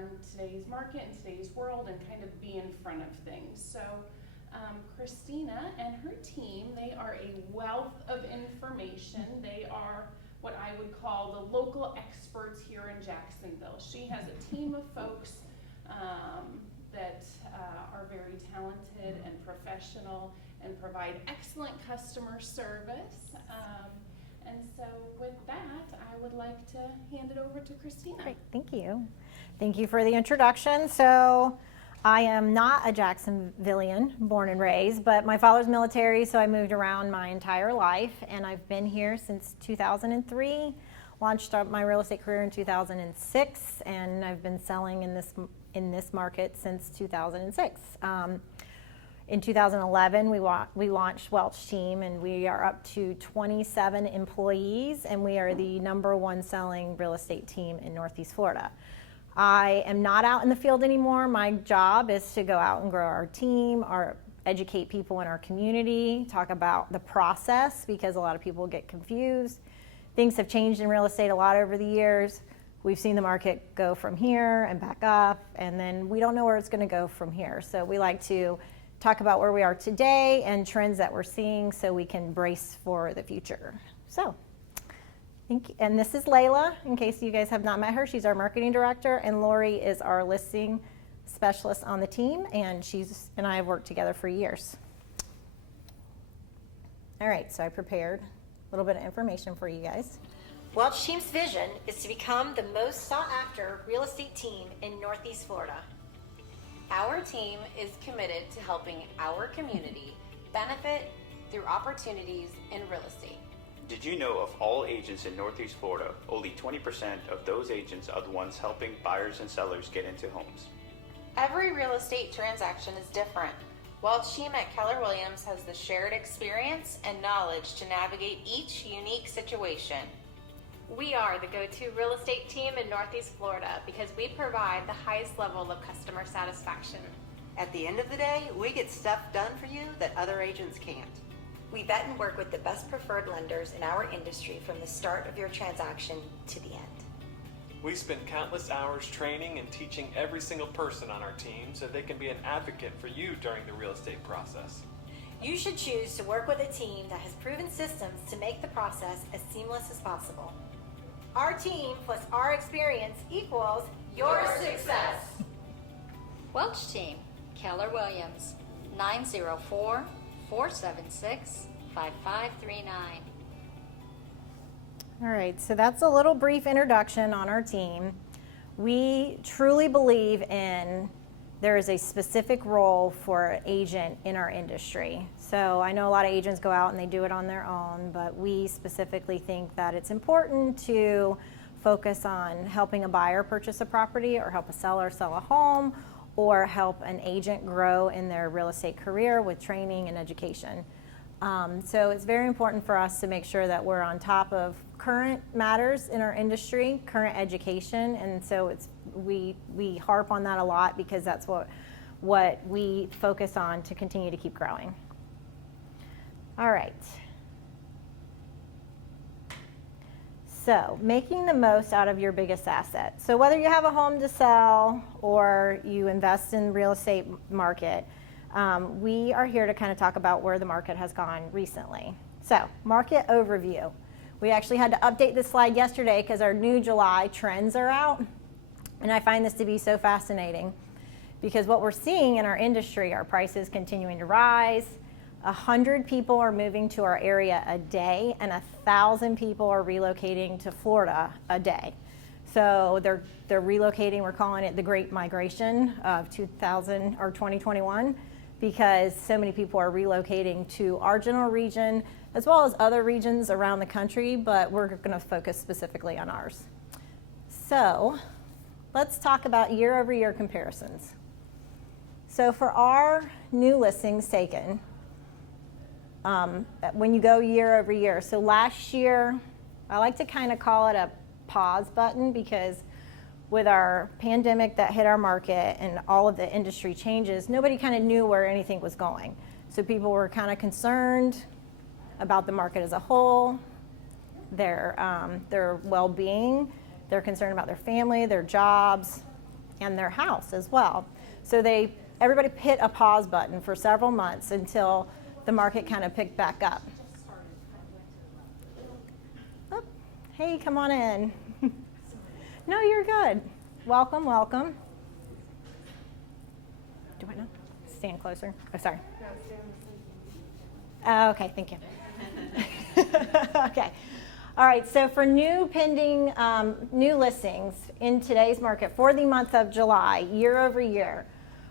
on today's market and today's world and kind of be in front of things. So Christina and her team, they are a wealth of information. They are what I would call the local experts here in Jacksonville. She has a team of folks that are very talented and professional and provide excellent customer service. And so with that, I would like to hand it over to Christina. Great, thank you. Thank you for the introduction. So I am not a Jacksonvillian, born and raised, but my father's military, so I moved around my entire life, and I've been here since 2003. Launched up my real estate career in 2006, and I've been selling in this market since 2006. In 2011, we launched Welch Team, and we are up to 27 employees, and we are the #1 selling real estate team in Northeast Florida. I am not out in the field anymore. My job is to go out and grow our team, educate people in our community, talk about the process, because a lot of people get confused. Things have changed in real estate a lot over the years. We've seen the market go from here and back up, and then we don't know where it's going to go from here. So we like to talk about where we are today and trends that we're seeing so we can brace for the future. So, and this is Layla, in case you guys have not met her. She's our marketing director, and Lori is our listing specialist on the team, and she and I have worked together for years. All right, so I prepared a little bit of information for you guys. Welch Team's vision is to become the most sought after real estate team in Northeast Florida. Our team is committed to helping our community benefit through opportunities in real estate. Did you know of all agents in Northeast Florida, only 20% of those agents are the ones helping buyers and sellers get into homes? Every real estate transaction is different. Welch Team at Keller Williams has the shared experience and knowledge to navigate each unique situation. We are the go-to real estate team in Northeast Florida because we provide the highest level of customer satisfaction. At the end of the day, we get stuff done for you that other agents can't. We vet and work with the best preferred lenders in our industry from the start of your transaction to the end. We spend countless hours training and teaching every single person on our team so they can be an advocate for you during the real estate process. You should choose to work with a team that has proven systems to make the process as seamless as possible. Our team plus our experience equals your success. Welch Team, Keller Williams, 904-476-5539. All right, so that's a little brief introduction on our team. We truly believe there is a specific role for an agent in our industry. So I know a lot of agents go out and they do it on their own, but we specifically think that it's important to focus on helping a buyer purchase a property, or help a seller sell a home, or help an agent grow in their real estate career with training and education. So it's very important for us to make sure that we're on top of current matters in our industry, current education, and so we harp on that a lot because that's what we focus on to continue to keep growing. All right. So making the most out of your biggest asset. So whether you have a home to sell or you invest in the real estate market, we are here to kind of talk about where the market has gone recently. So market overview. We actually had to update this slide yesterday because our new July trends are out. And I find this to be so fascinating because what we're seeing in our industry are prices continuing to rise. 100 people are moving to our area a day, and 1,000 people are relocating to Florida a day. So they're relocating. We're calling it the Great Migration of 2021 because so many people are relocating to our general region as well as other regions around the country, but we're going to focus specifically on ours. So let's talk about year-over-year comparisons. So for our new listings taken, when you go year over year, so last year, I like to kind of call it a pause button because with our pandemic that hit our market and all of the industry changes, nobody kind of knew where anything was going. So people were kind of concerned about the market as a whole, their well-being, they're concerned about their family, their jobs, and their house as well. So everybody hit a pause button for several months until the market kind of picked back up. Oh, hey, come on in. No, you're good. Welcome, welcome. Do I not stand closer? Oh, sorry. Okay, thank you. Okay. All right, so for new pending, new listings in today's market for the month of July, year over year,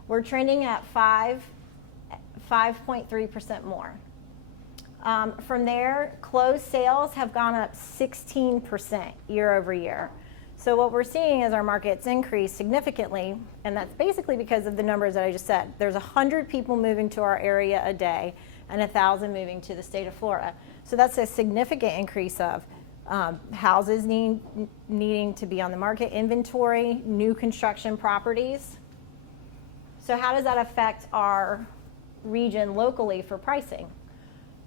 we're trending at 5.3% more. From there, closed sales have gone up 16% year over year. So what we're seeing is our market's increased significantly, and that's basically because of the numbers that I just said. There's 100 people moving to our area a day and 1,000 moving to the state of Florida. So that's a significant increase of houses needing to be on the market, inventory, new construction properties. So how does that affect our region locally for pricing?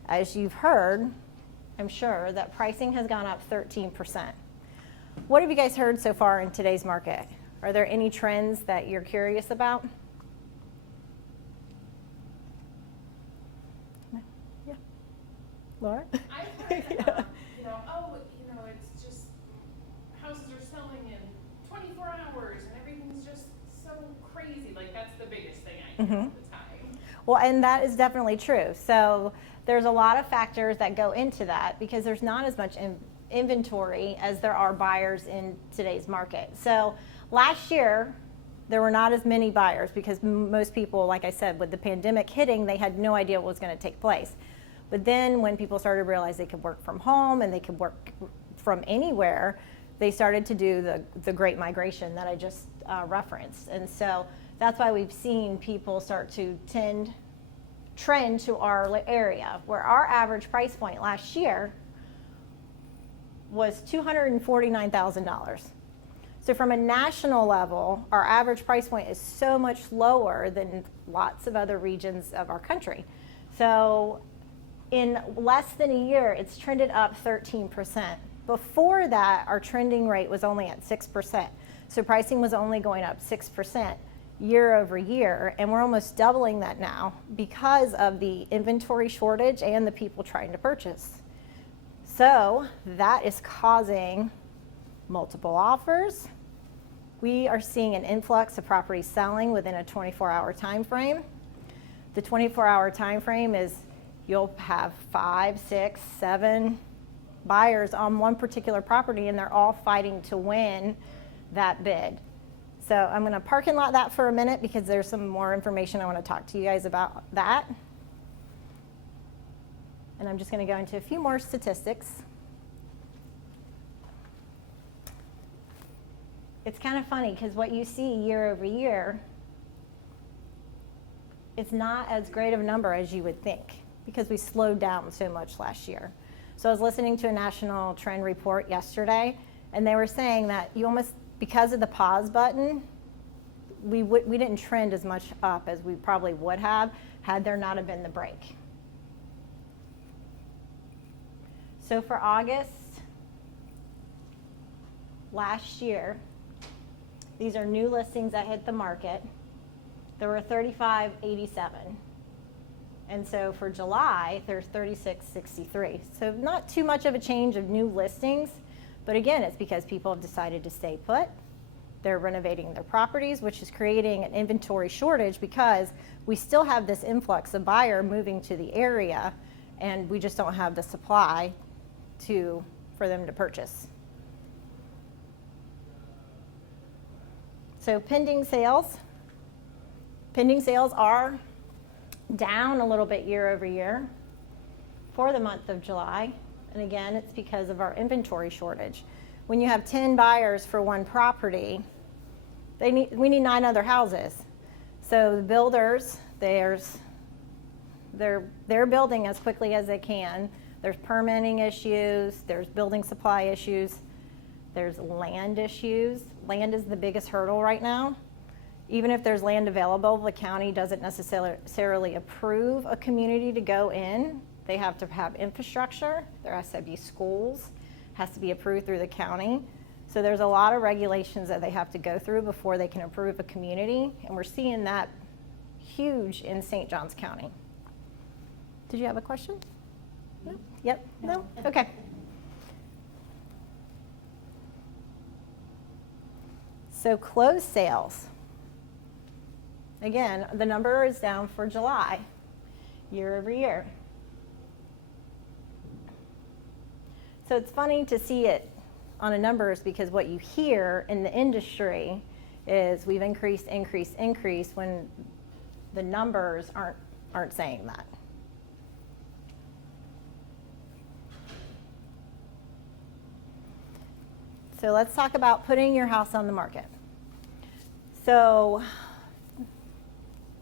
As you've heard, I'm sure that pricing has gone up 13%. What have you guys heard so far in today's market? Are there any trends that you're curious about? Yeah. Laura? I've heard, it's just houses are selling in 24 hours and everything's just so crazy. Like, that's the biggest thing I hear all the time. Well, and that is definitely true. So there's a lot of factors that go into that because there's not as much inventory as there are buyers in today's market. So last year, there were not as many buyers because most people, like I said, with the pandemic hitting, they had no idea what was going to take place. But then when people started to realize they could work from home and they could work from anywhere, they started to do the great migration that I just referenced. And so that's why we've seen people start to trend to our area, where our average price point last year was $249,000. So from a national level, our average price point is so much lower than lots of other regions of our country. So in less than a year, it's trended up 13%. Before that, our trending rate was only at 6%. So pricing was only going up 6% year over year, and we're almost doubling that now because of the inventory shortage and the people trying to purchase. So that is causing multiple offers. We are seeing an influx of properties selling within a 24-hour time frame. The 24-hour time frame is you'll have 5, 6, 7 buyers on one particular property, and they're all fighting to win that bid. So I'm going to parking lot that for a minute because there's some more information I want to talk to you guys about that. And I'm just going to go into a few more statistics. It's kind of funny because what you see year over year, it's not as great of a number as you would think because we slowed down so much last year. So I was listening to a national trend report yesterday, and they were saying that you almost, because of the pause button, we didn't trend as much up as we probably would have had there not have been the break. So for August last year, these are new listings that hit the market. There were 3587. And so for July, there's 3663. So not too much of a change of new listings, but again, it's because people have decided to stay put. They're renovating their properties, which is creating an inventory shortage because we still have this influx of buyer moving to the area, and we just don't have the supply for them to purchase. So pending sales are down a little bit year over year for the month of July. And again, it's because of our inventory shortage. When you have 10 buyers for one property, we need 9 other houses. So the builders, they're building as quickly as they can. There's permitting issues, there's building supply issues, there's land issues. Land is the biggest hurdle right now. Even if there's land available, the county doesn't necessarily approve a community to go in. They have to have infrastructure. There has to be schools, has to be approved through the county. So there's a lot of regulations that they have to go through before they can approve a community, and we're seeing that huge in St. Johns County. Did you have a question? No? Yep? No? Okay. So closed sales. Again, the number is down for July, year over year. So it's funny to see it on the numbers because what you hear in the industry is we've increased when the numbers aren't saying that. So let's talk about putting your house on the market. So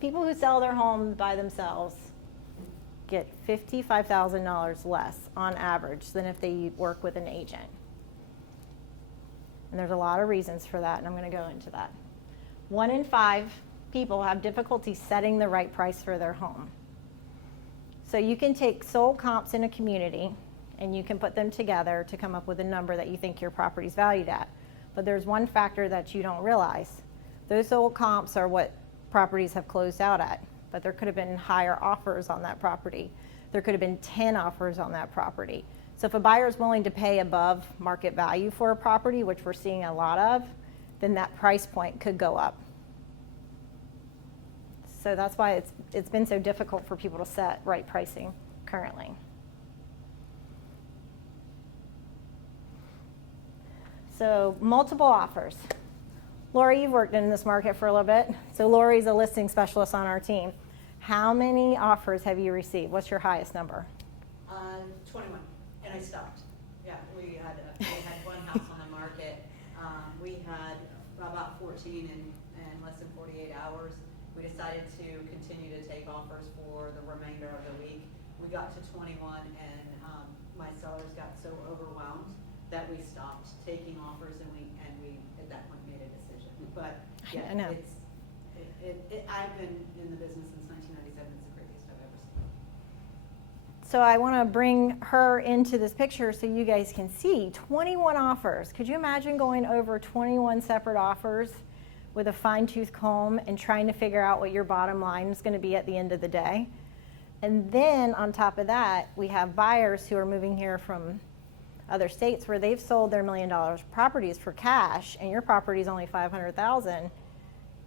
people who sell their home by themselves get $55,000 less on average than if they work with an agent. And there's a lot of reasons for that, and I'm going to go into that. 1 in 5 people have difficulty setting the right price for their home. So you can take sold comps in a community and you can put them together to come up with a number that you think your property's valued at. But there's one factor that you don't realize. Those sold comps are what properties have closed out at, but there could have been higher offers on that property. There could have been 10 offers on that property. So if a buyer is willing to pay above market value for a property, which we're seeing a lot of, then that price point could go up. So that's why it's been so difficult for people to set right pricing currently. So multiple offers. Lori, you've worked in this market for a little bit. So Lori's a listing specialist on our team. How many offers have you received? What's your highest number? 21, and I stopped. Yeah, we had one house on the market. We had about 14 in less than 48 hours. We decided to continue to take offers for the remainder of the week. We got to 21, and my sellers got so overwhelmed that we stopped taking offers, and we at that point made a decision. But yeah, I know. I've been in the business since 1997. It's the craziest I've ever seen. So I want to bring her into this picture so you guys can see 21 offers. Could you imagine going over 21 separate offers with a fine-tooth comb and trying to figure out what your bottom line is going to be at the end of the day? And then on top of that, we have buyers who are moving here from other states where they've sold their $1 million properties for cash, and your property is only $500,000,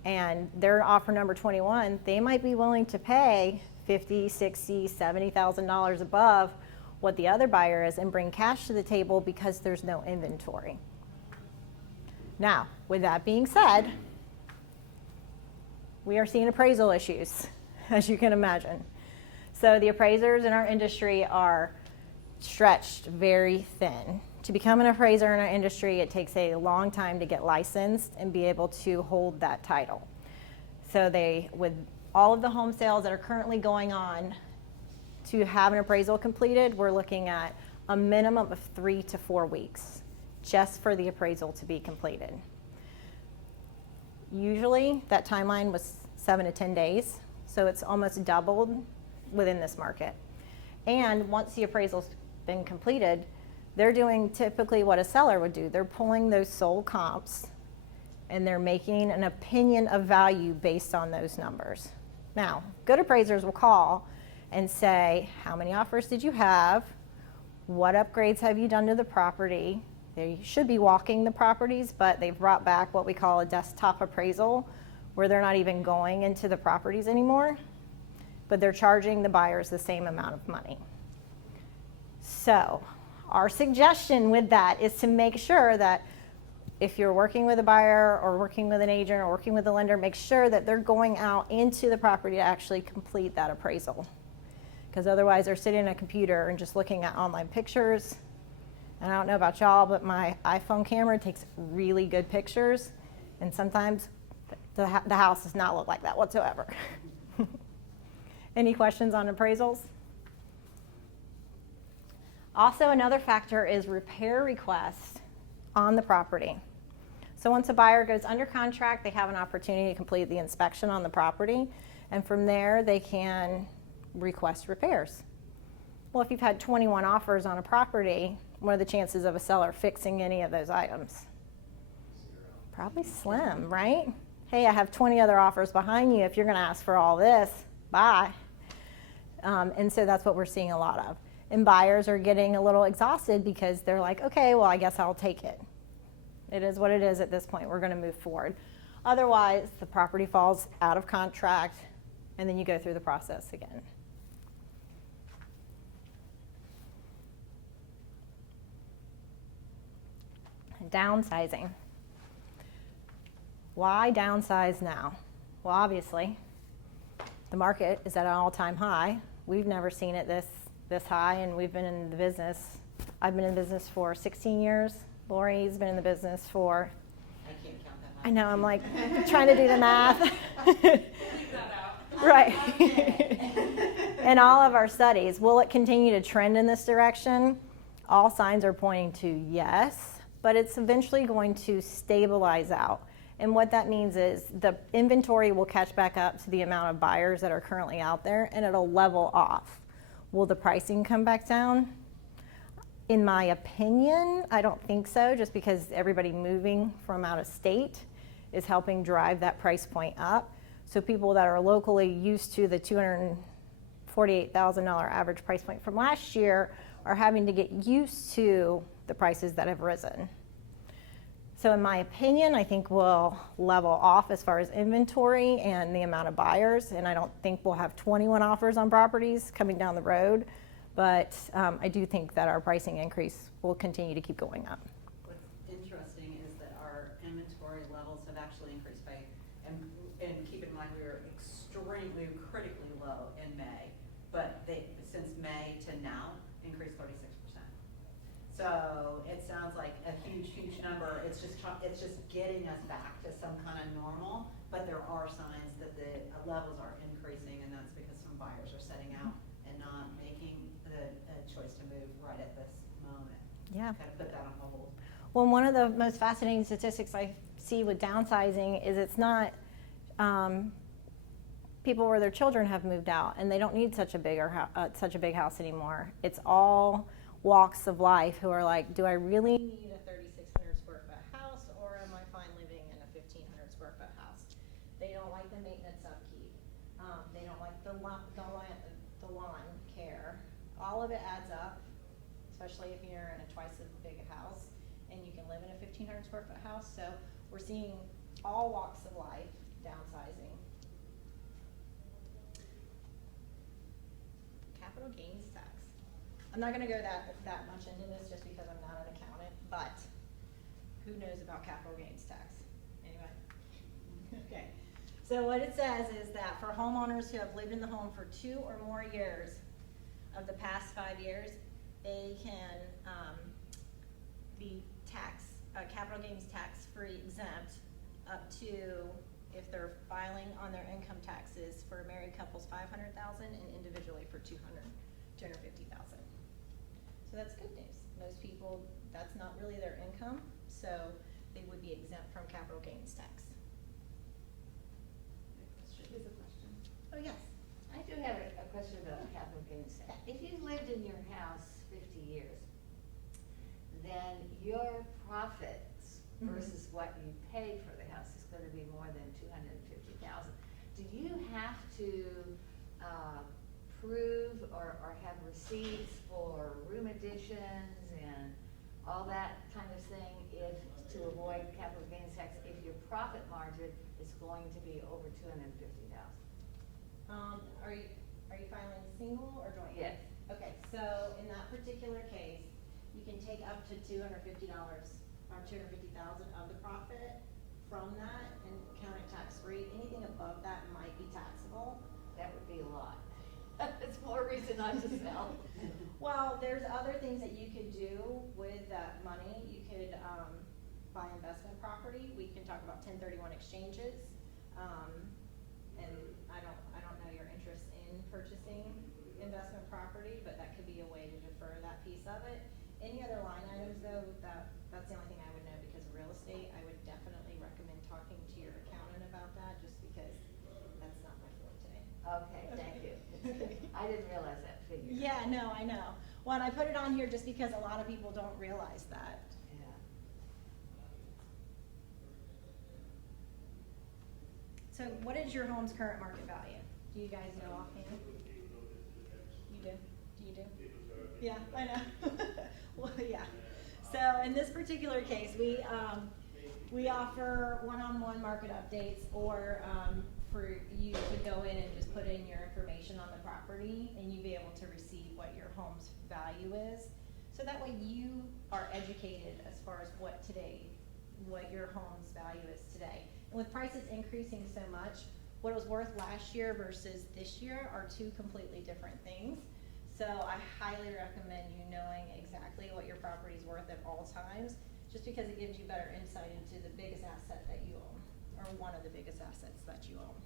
and they're offer number 21. They might be willing to pay $50,000, $60,000, $70,000 above what the other buyer is and bring cash to the table because there's no inventory. Now, with that being said, we are seeing appraisal issues, as you can imagine. So the appraisers in our industry are stretched very thin. To become an appraiser in our industry, it takes a long time to get licensed and be able to hold that title. So with all of the home sales that are currently going on, to have an appraisal completed, we're looking at a minimum of 3 to 4 weeks just for the appraisal to be completed. Usually that timeline was 7 to 10 days, so it's almost doubled within this market. And once the appraisal's been completed, they're doing typically what a seller would do. They're pulling those sold comps and they're making an opinion of value based on those numbers. Now, good appraisers will call and say, how many offers did you have? What upgrades have you done to the property? They should be walking the properties, but they've brought back what we call a desktop appraisal, where they're not even going into the properties anymore, but they're charging the buyers the same amount of money. So our suggestion with that is to make sure that if you're working with a buyer or working with an agent or working with a lender, make sure that they're going out into the property to actually complete that appraisal. Because otherwise they're sitting at a computer and just looking at online pictures. And I don't know about y'all, but my iPhone camera takes really good pictures, and sometimes the house does not look like that whatsoever. Any questions on appraisals? Also, another factor is repair requests on the property. So once a buyer goes under contract, they have an opportunity to complete the inspection on the property, and from there they can request repairs. Well, if you've had 21 offers on a property, what are the chances of a seller fixing any of those items? Probably slim, right? Hey, I have 20 other offers behind you. If you're going to ask for all this, bye. And so that's what we're seeing a lot of. And buyers are getting a little exhausted because they're like, okay, well, I guess I'll take it. It is what it is at this point. We're going to move forward. Otherwise, the property falls out of contract, and then you go through the process again. Downsizing. Why downsize now? Well, obviously, the market is at an all-time high. We've never seen it this high, and we've been in the business. I've been in business for 16 years. Lori's been in the business for, I can't count that. I know, I'm like trying to do the math. Leave that out. Right. In all of our studies, will it continue to trend in this direction? All signs are pointing to yes, but it's eventually going to stabilize out. And what that means is the inventory will catch back up to the amount of buyers that are currently out there, and it'll level off. Will the pricing come back down? In my opinion, I don't think so, just because everybody moving from out of state is helping drive that price point up. So people that are locally used to the $248,000 average price point from last year are having to get used to the prices that have risen. So in my opinion, I think we'll level off as far as inventory and the amount of buyers, and I don't think we'll have 21 offers on properties coming down the road, but I do think that our pricing increase will continue to keep going up. What's interesting is that our inventory levels have actually increased by, and keep in mind, we were extremely critically low in May, but since May to now, increased 36%. So it sounds like a huge number. It's just getting us back to some kind of normal, but there are signs that the levels are increasing, and that's because some buyers are setting out and not making the choice to move right at this moment. Yeah. Kind of put that on hold. Well, one of the most fascinating statistics I see with downsizing is it's not people where their children have moved out and they don't need such a big house anymore. It's all walks of life who are like, do I really need a 3,600 square foot house, or am I fine living in a 1,500 square foot house? They don't like the maintenance upkeep. They don't like the lawn care. All of it adds up, especially if you're in a twice as big a house and you can live in a 1,500 square foot house. So we're seeing all walks of life downsizing. Capital gains tax. I'm not going to go that much into this just because I'm not an accountant, but who knows about capital gains tax? Anybody? Okay. So what it says is that for homeowners who have lived in the home for 2 or more years of the past 5 years, they can be capital gains tax free exempt up to, if they're filing on their income taxes, for married couples $500,000 and individually for $250,000. So that's good news. Most people, that's not really their income, so they would be exempt from capital gains tax. Here's a question. Oh, yes. I do have a question about capital gains tax. If you've lived in your house 50 years, then your profits versus what you pay for the house is going to be more than $250,000. Do you have to prove or have receipts for room additions and all that kind of thing to avoid capital gains tax if your profit margin is going to be over $250,000? Are you filing single or joint? Yes. Okay, so in that particular case, you can take up to $250 or $250,000 of the profit from that and count it tax free. Anything above that might be taxable. That would be a lot. That's more reason not to sell. Well, there's other things that you could do with that money. You could buy investment property. We can talk about 1031 exchanges. And I don't know your interest in purchasing investment property, but that could be a way to defer that piece of it. Any other line items though, that's the only thing I would know because of real estate. I would definitely recommend talking to your accountant about that just because that's not my forte. Okay, thank you. I didn't realize that figure. Yeah, no, I know. Well, and I put it on here just because a lot of people don't realize that. Yeah. So what is your home's current market value? Do you guys know offhand? You do? Do you do? Yeah, I know. Well, yeah. So in this particular case, we offer one-on-one market updates, or for you to go in and just put in your information on the property and you be able to receive what your home's value is. So that way you are educated as far as what your home's value is today. And with prices increasing so much, what it was worth last year versus this year are two completely different things. So I highly recommend you knowing exactly what your property is worth at all times, just because it gives you better insight into the biggest asset that you own, or one of the biggest assets that you own.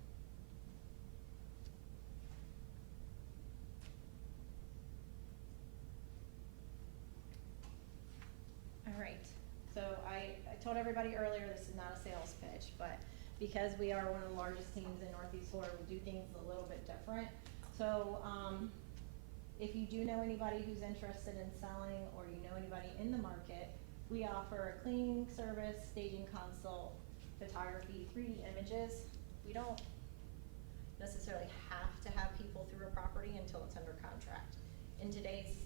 All right, so I told everybody earlier this is not a sales pitch, but because we are one of the largest teams in Northeast Florida, we do things a little bit different. So if you do know anybody who's interested in selling, or you know anybody in the market, we offer a cleaning service, staging consult, photography, 3D images. We don't necessarily have to have people through a property until it's under contract. In today's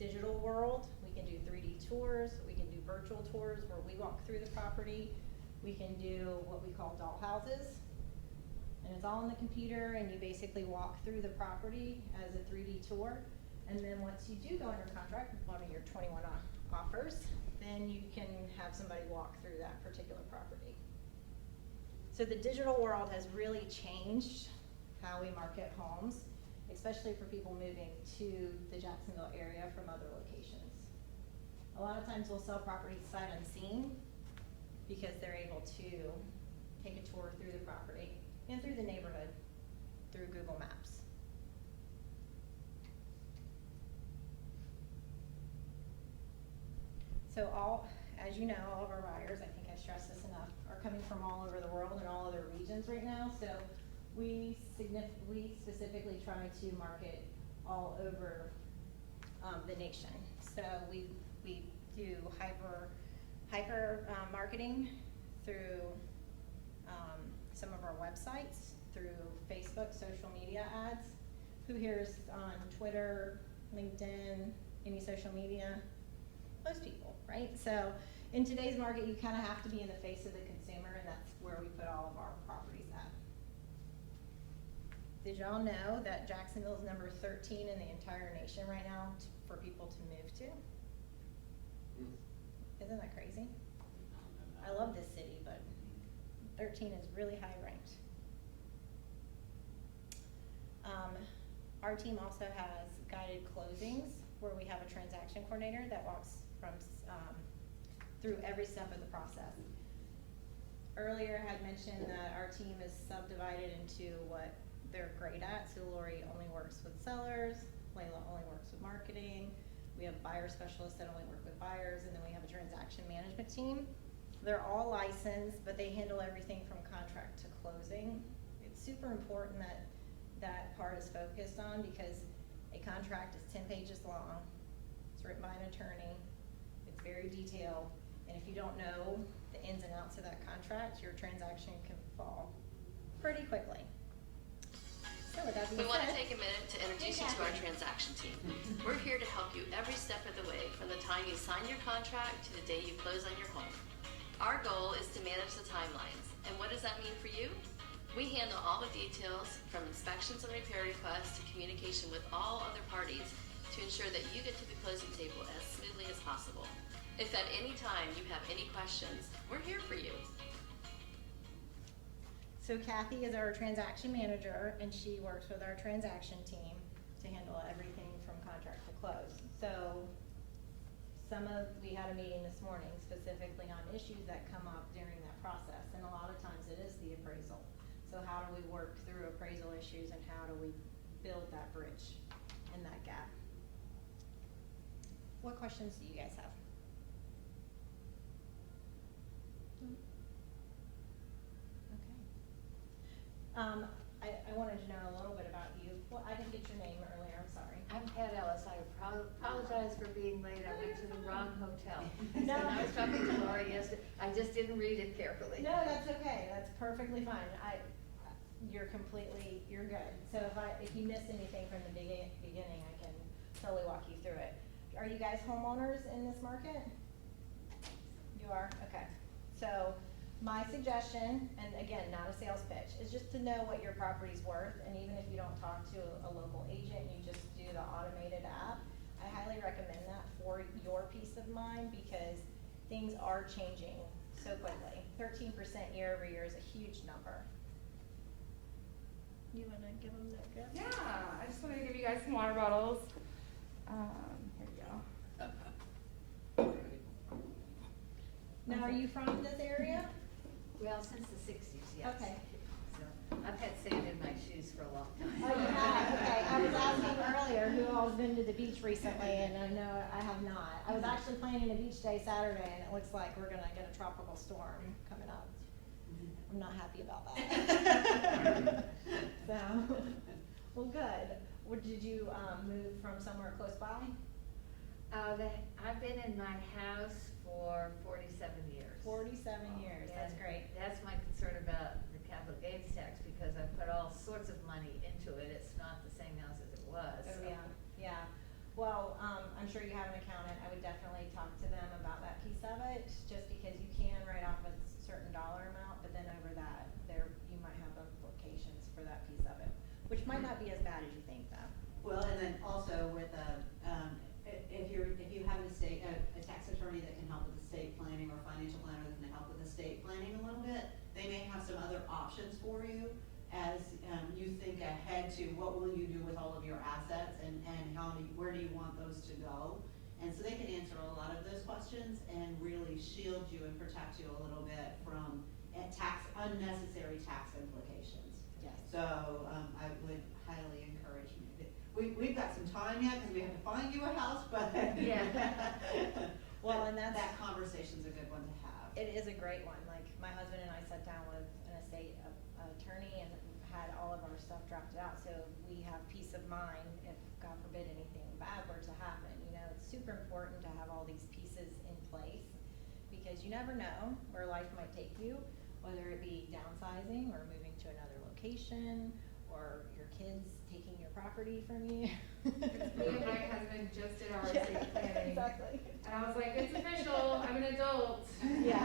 digital world, we can do 3D tours, we can do virtual tours where we walk through the property. We can do what we call doll houses, and it's all on the computer, and you basically walk through the property as a 3D tour. And then once you do go under contract with one of your 21 offers, then you can have somebody walk through that particular property. So the digital world has really changed how we market homes, especially for people moving to the Jacksonville area from other locations. A lot of times we'll sell properties sight unseen because they're able to take a tour through the property and through the neighborhood through Google Maps. So as you know, all of our buyers, I think I stressed this enough, are coming from all over the world and all other regions right now. So we specifically try to market all over the nation. So we do hyper marketing through some of our websites, through Facebook, social media ads. Who here is on Twitter, LinkedIn, any social media? Most people, right? So in today's market, you kind of have to be in the face of the consumer, and that's where we put all of our properties at. Did y'all know that Jacksonville is number 13 in the entire nation right now for people to move to? Isn't that crazy? I love this city, but 13 is really high ranked. Our team also has guided closings, where we have a transaction coordinator that walks through every step of the process. Earlier I had mentioned that our team is subdivided into what they're great at. So Lori only works with sellers, Layla only works with marketing, we have buyer specialists that only work with buyers, and then we have a transaction management team. They're all licensed, but they handle everything from contract to closing. It's super important that that part is focused on, because a contract is 10 pages long, it's written by an attorney, it's very detailed, and if you don't know the ins and outs of that contract, your transaction can fall pretty quickly. So with that being We want to said, take a minute to introduce you to our transaction team. We're here to help you every step of the way, from the time you sign your contract to the day you close on your home. Our goal is to manage the timelines. And what does that mean for you? We handle all the details, from inspections and repair requests to communication with all other parties, to ensure that you get to the closing table as smoothly as possible. If at any time you have any questions, we're here for you. so Kathy is our transaction manager, and she works with our transaction team to handle everything from contract to close. So we had a meeting this morning specifically on issues that come up during that process, and a lot of times it is the appraisal. So how do we work through appraisal issues, and how do we build that bridge in that gap? What questions do you guys have? Okay. I wanted to know a little bit about you. Well, I didn't get your name earlier, I'm sorry. I'm Pat Ellis. I apologize for being late. I went to the wrong hotel. No. And I was talking to Lori yesterday. I just didn't read it carefully. No, that's okay. That's perfectly perfectly fine. You're good. So if you missed anything from the beginning, I can totally walk you through it. Are you guys homeowners in this market? You are? Okay. So my suggestion, and again, not a sales pitch, is just to know what your property's worth, and even if you don't talk to a local agent, you just do the automated app, I highly recommend that for your peace of mind, because things are changing so quickly. 13% year over year is a huge number. You wanna give them that go? Yeah, I just wanted to give you guys some water bottles. Here you go. Now, are you from this area? Well, since the 60s, yes. Okay. So I've had sand in my shoes for a long time. Oh, you have? Okay. I was asking earlier who all's been to the beach recently, and I know I have not. I was actually planning a beach day Saturday, and it looks like we're gonna get a tropical storm coming up. I'm not happy about that. So, well, good. Did you move from somewhere close by? I've been in my house for 47 years. 47 years. That's And great. That's my concern about the capital gains tax, because I put all sorts of money into it. It's not the same house as it was. Oh, so. yeah. Well, I'm sure you have an accountant. I would definitely talk to them about that piece of it, just because you can write off a certain dollar amount, but then over that, you might have implications for that piece of it, which might not be as bad as you think, though. Well, and then also with if you have a tax attorney that can help with estate planning, or financial planner that can help with estate planning a little bit, they may have some other options for you as you think ahead to what will you do with all of your assets, and where do you want those to go. And so they can answer a lot of those questions and really shield you and protect you a little bit from unnecessary tax implications. Yes. So I would highly encourage you. We've got some time yet, because we have to find you a house, but Yeah. Well, and that conversation's a good one to have. It is a great one. Like, my husband and I sat down with an estate attorney and had all of our stuff drafted out, so we have peace of mind if, God forbid, anything bad were to happen. You know, it's super important to have all these pieces in place, because you never know where life might take you, whether it be downsizing or moving to another location, or your kids taking your property from you. Me and my husband just did our Yeah, estate planning. exactly. And I was like, it's official, I'm an adult. Yeah.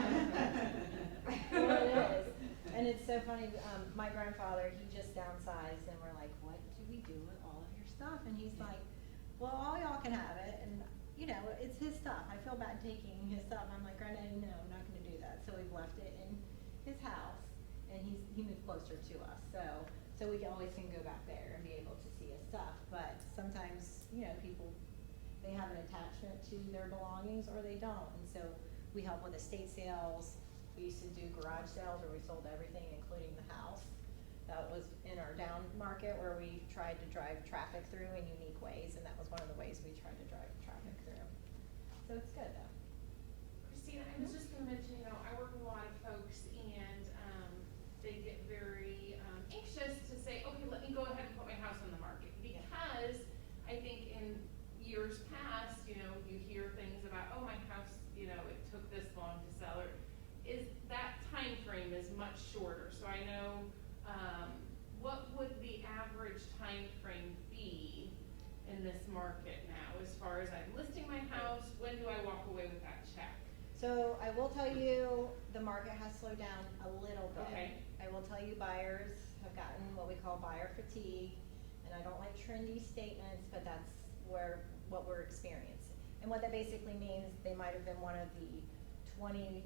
Well, it is. And it's so funny, my grandfather, he just downsized, and we're like, what do we do with all of your stuff? And he's like, well, all y'all can have it, and, you know, it's his stuff. I feel bad taking his stuff. I'm like, Granddad, no, I'm not gonna do that. So we've left it in his house, and he moved closer to us, so we always can go back there and be able to see his stuff. But sometimes, you know, people, they have an attachment to their belongings, or they don't, and so we help with estate sales. We used to do garage sales where we sold everything, including the house. That was in our down market, where we tried to drive traffic through in unique ways, and that was one of the ways we tried to drive traffic through. So it's good, though. Christina, I was just gonna mention, you know, I work with a lot of folks, and they get very anxious to say, okay, let me go ahead and put my house on the market, because I think in years past, you know, you hear things about, oh, my house, you know, it took this long to sell, or that time frame is much shorter. So I know, what would the average time frame be in this market now, as far as I'm listing my house? When do I walk away with that check? So I will tell you, the market has slowed down a little bit. Okay. I will tell you, buyers have gotten what we call buyer fatigue, and I don't like trendy statements, but that's what we're experiencing. And what that basically means, they might have been one of the 21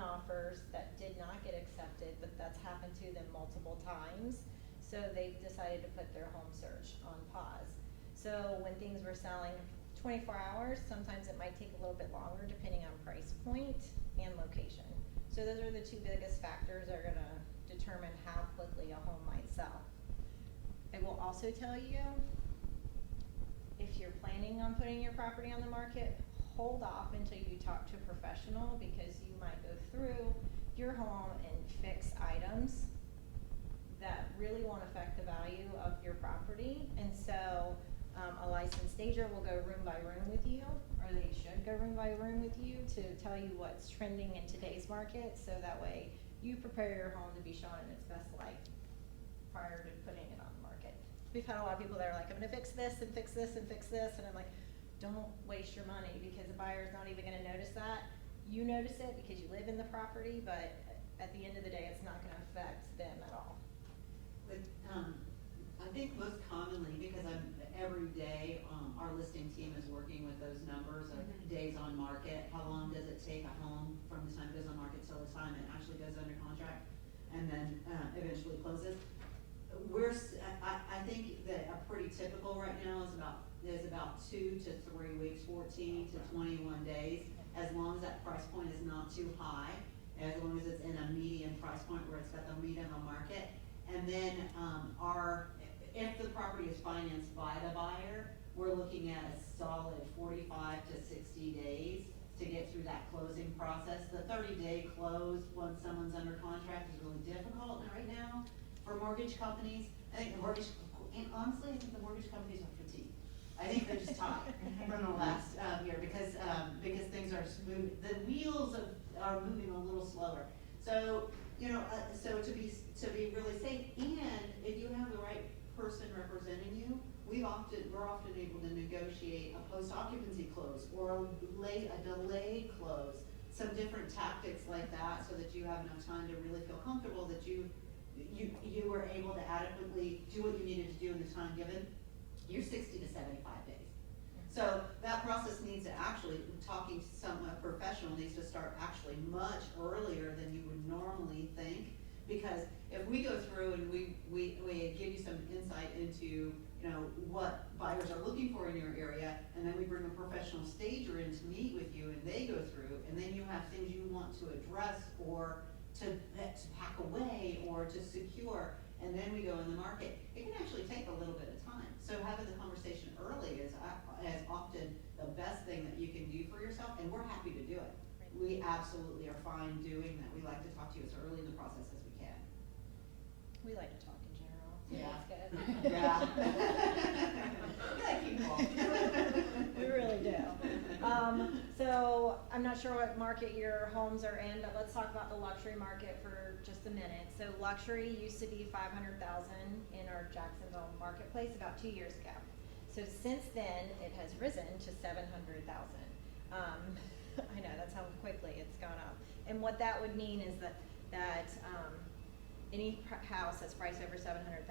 offers that did not get accepted, but that's happened to them multiple times. So they've decided to put their home search on pause. So when things were selling 24 hours, sometimes it might take a little bit longer depending on price point and location. So those are the two biggest factors that are gonna determine how quickly a home might sell. I will also tell you, if you're planning on putting your property on the market, hold off until you talk to a professional, because you might go through your home and fix items that really won't affect the value of your property. And so a licensed stager will go room by room with you, or they should go room by room with you, to tell you what's trending in today's market, so that way you prepare your home to be shown in its prior to putting it on the market. We've had a lot of people that are like, I'm gonna fix this and fix this and fix this, and I'm like, don't waste your money, because the buyer's not even gonna notice that. You notice it because you live in the property, but at the end of the day, it's not gonna affect them at all. But, I think most commonly, because every day, our listing team is working with those numbers of days on market, how long does it take a home from the time it goes on market till the time it actually goes under contract, and then, eventually closes. I think that a pretty typical right now is about 2 to 3 weeks, 14 to 21 days, as long as that price point is not too high, as long as it's in a medium price point where it's got the minimum market. And then, if the property is financed by the buyer, we're looking at a solid 45 to 60 days to get through that closing process. The 30-day close when someone's under contract is really difficult right now for mortgage companies. I think honestly, I think the mortgage companies are fatigued. I think they're just tired from the last year because things are smooth. The wheels are moving a little slower. So, so to be really safe, and if you have the right person representing you, we're often able to negotiate a post-occupancy close or a delayed close, some different tactics like that, so that you have enough time to really feel comfortable that you were able to adequately do what you needed to do in the time given. You're 60 to 75 days. So that process needs to actually, talking to some professional, needs to start actually much earlier than you would normally think. Because if we go through and we give you some insight into, what buyers are looking for in your area, and then we bring a professional stager in to meet with you, and they go through, and then you have things you want to address or to pack away or to secure, and then we go in the market, it can actually take a little bit of time. So having the conversation early is often the best thing that you can do for yourself, and we're happy to do it. We absolutely are fine doing that. We like to talk to you as early in the process as we can. We like to talk in general. So Yeah. that's good. Yeah. We like people. We really do. So I'm not sure what market your homes are in, but let's talk about the luxury market for just a minute. So luxury used to be $500,000 in our Jacksonville marketplace about 2 years ago. So since then, it has risen to $700,000. I know, that's how quickly it's gone up. And what that would mean is that any house that's priced over $700,000,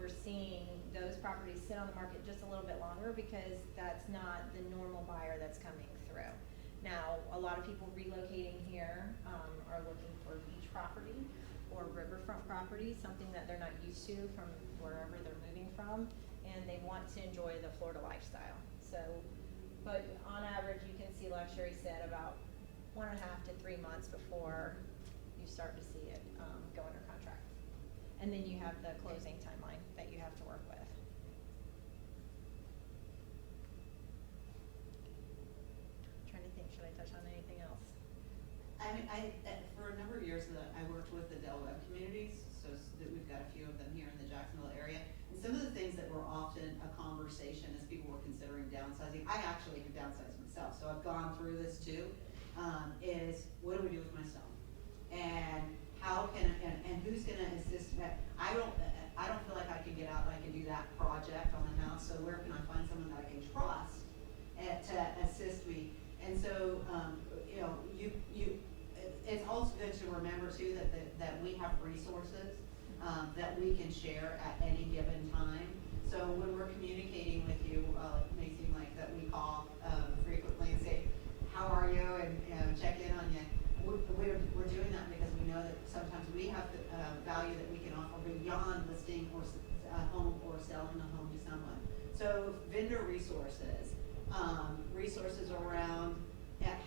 we're seeing those properties sit on the market just a little bit longer because that's not the normal buyer that's coming through. Now, a lot of people relocating here are looking for beach property or riverfront property, something that they're not used to from wherever they're moving from, and they want to enjoy the Florida lifestyle. So, but on average, you can see luxury sit about 1.5 to 3 months before you start to see it go under contract. And then you have the closing timeline that you have to work with. Trying to think, should I touch on anything else? For a number of years, I worked with the Del Webb communities, so that we've got a few of them here in the Jacksonville area. And some of the things that were often a conversation as people were considering downsizing, I actually have downsized myself, so I've gone through this too, is what do we do with my stuff? And how can, and who's gonna assist me? I don't feel like I can get out and I can do that project on the house, so where can I find someone that I can trust to assist me? And so, it's also good to remember too that we have resources that we can share at any given time. So when we're communicating with you, it may seem like that we call frequently and say, how are you, and check in on you. We're doing that because we know that sometimes we have the value that we can offer beyond listing or a home or selling a home to someone. So vendor resources, resources around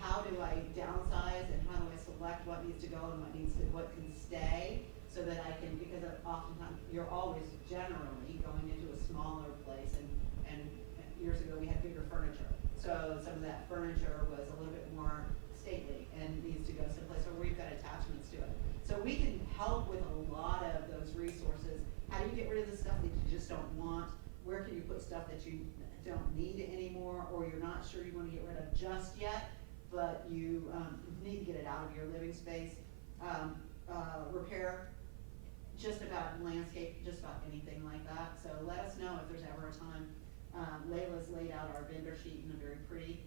how do I downsize and how do I select what needs to go and what can stay, so that I can, because oftentimes you're always generally going into a smaller place, and years ago we had bigger furniture. So some of that furniture was a little bit more stately and needs to go someplace where we've got attachments to it. So we can help with a lot of those resources. How do you get rid of the stuff that you just don't want? Where can you put stuff that you don't need anymore, or you're not sure you want to get rid of just yet, but you need to get it out of your living space? Repair, just about landscape, just about let us know if there's ever a time. Layla's laid out our vendor sheet in a very pretty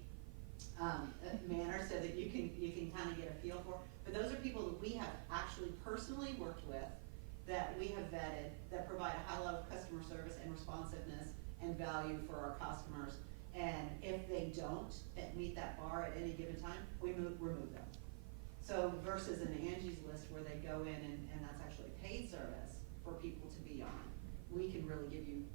manner so that you can kind of get a feel for. But those are people that we have actually personally worked with, that we have vetted, that provide a high level of customer service and responsiveness and value for our customers. And if they don't meet that bar at any given time, we remove them. So versus an Angie's List where they go in and that's actually paid service for people to be on, we can really give you,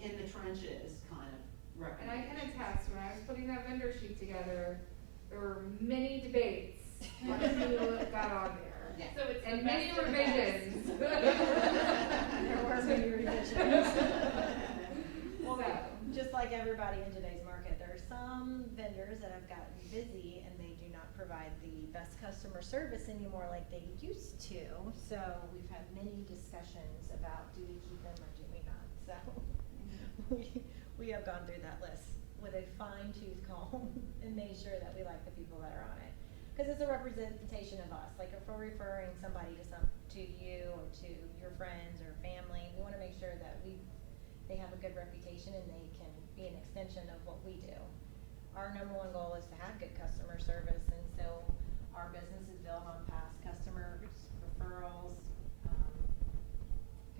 in the trenches kind of And I recommendation. can attest, when I was putting that vendor sheet together, there were many debates on who got on there. Yeah. So it's And the many best of revisions. There were many revisions. Well, So. just like everybody in today's market, there are some vendors that have gotten busy and they do not provide the best customer service anymore like they used to. So we've had many discussions about do we keep them or do we not. So we have gone through that list with a fine tooth comb and made sure that we like the people that are on it. Because it's a representation of us. Like if we're referring somebody to you or to your friends or family, we want to make sure that they have a good reputation and they can be an extension of what we do. Our number one goal is to have good customer service, and so our business is built on past customers, referrals.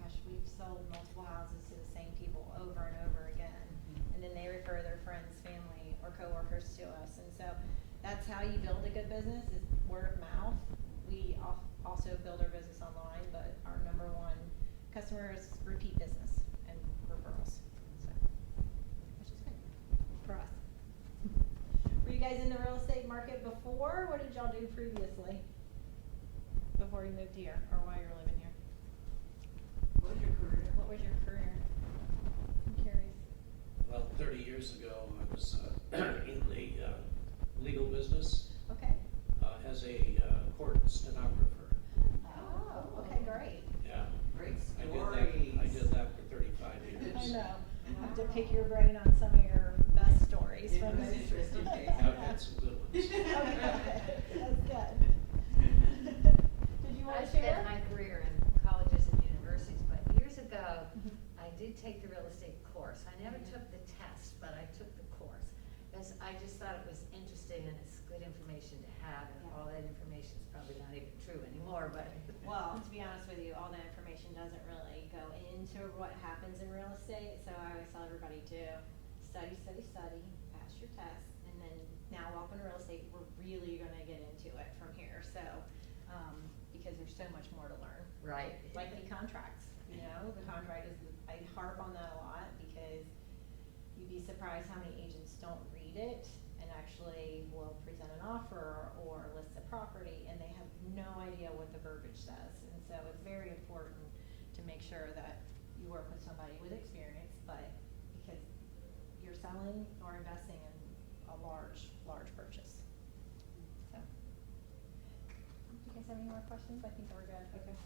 Gosh, we've sold multiple houses to the same people over and over again, and then they refer their friends, family, or coworkers to us, and so that's how you build a good business, is word of mouth. We also build our business online, but our number one customer is repeat business and referrals, so, which is good for us. Were you guys in the real estate market before? What did y'all do previously? Before you moved here, or while you're living here? What was your career? What was your career? I'm curious. Well, 30 years ago, I was in the legal business Okay. as a court stenographer. Oh, okay, great. Yeah, Great I stories. did that for 35 years. I know. I have to pick your brain on some of your best stories It from was those. interesting case. I've had some good ones. That's good. Did you want I to share? spent my career in colleges and universities, but years ago, I did take the real estate course. I never took the test, but I took the course. Because I just thought it was interesting and it's good information to have, and all that information is probably not even true anymore, but. Well, to be honest with you, all that information doesn't really go into what happens in real estate, so I always tell everybody to study, pass your test, and then now welcome to real estate, we're really gonna get into it from here, so, because there's so much more to learn. Right. Like the contracts, the contract is, I harp on that a lot, because you'd be surprised how many agents don't read it and actually will present an offer or list a property, and they have no idea what the verbiage says. And so it's very important to make sure that you work with somebody with experience, but because you're selling or investing in a large purchase. So, do you guys have any more questions? I think we're good. Okay.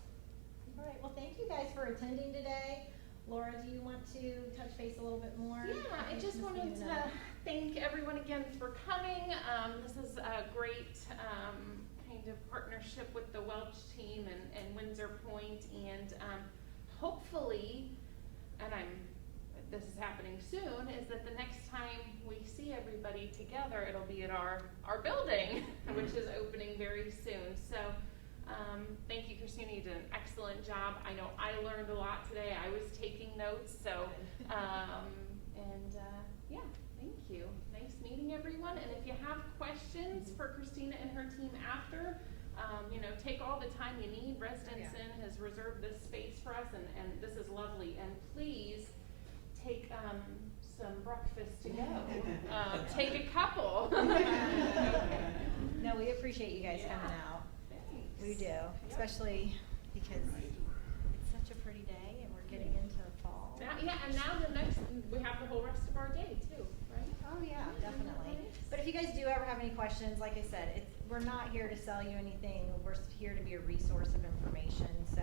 All right, well, thank you guys for attending today. Laura, do you want to touch base a little bit more? Yeah, I just wanted to thank everyone again for coming. This is a great kind of partnership with the Welch team and Windsor Point, and hopefully, and this is happening soon, is that the next time we see everybody together, it'll be at our building, which is opening very soon. So thank you, Christina, you did an excellent job. I know I learned a lot today. I was taking notes, so yeah, thank you. Nice meeting everyone, and if you have questions for Christina and her team after, take all the time you need. Residence Inn has reserved this space for us, and this is lovely, and please take some breakfast to go. Take a couple. No, we appreciate you guys coming out. Thanks. We do, especially because it's such a pretty day and we're getting into fall. And now we have the whole rest of our day too, right? Oh yeah, definitely. But if you guys do ever have any questions, like I said, we're not here to sell you anything. We're here to be a resource of information. So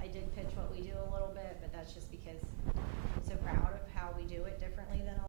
I did pitch what we do a little bit, but that's just because I'm so proud of how we do it differently than a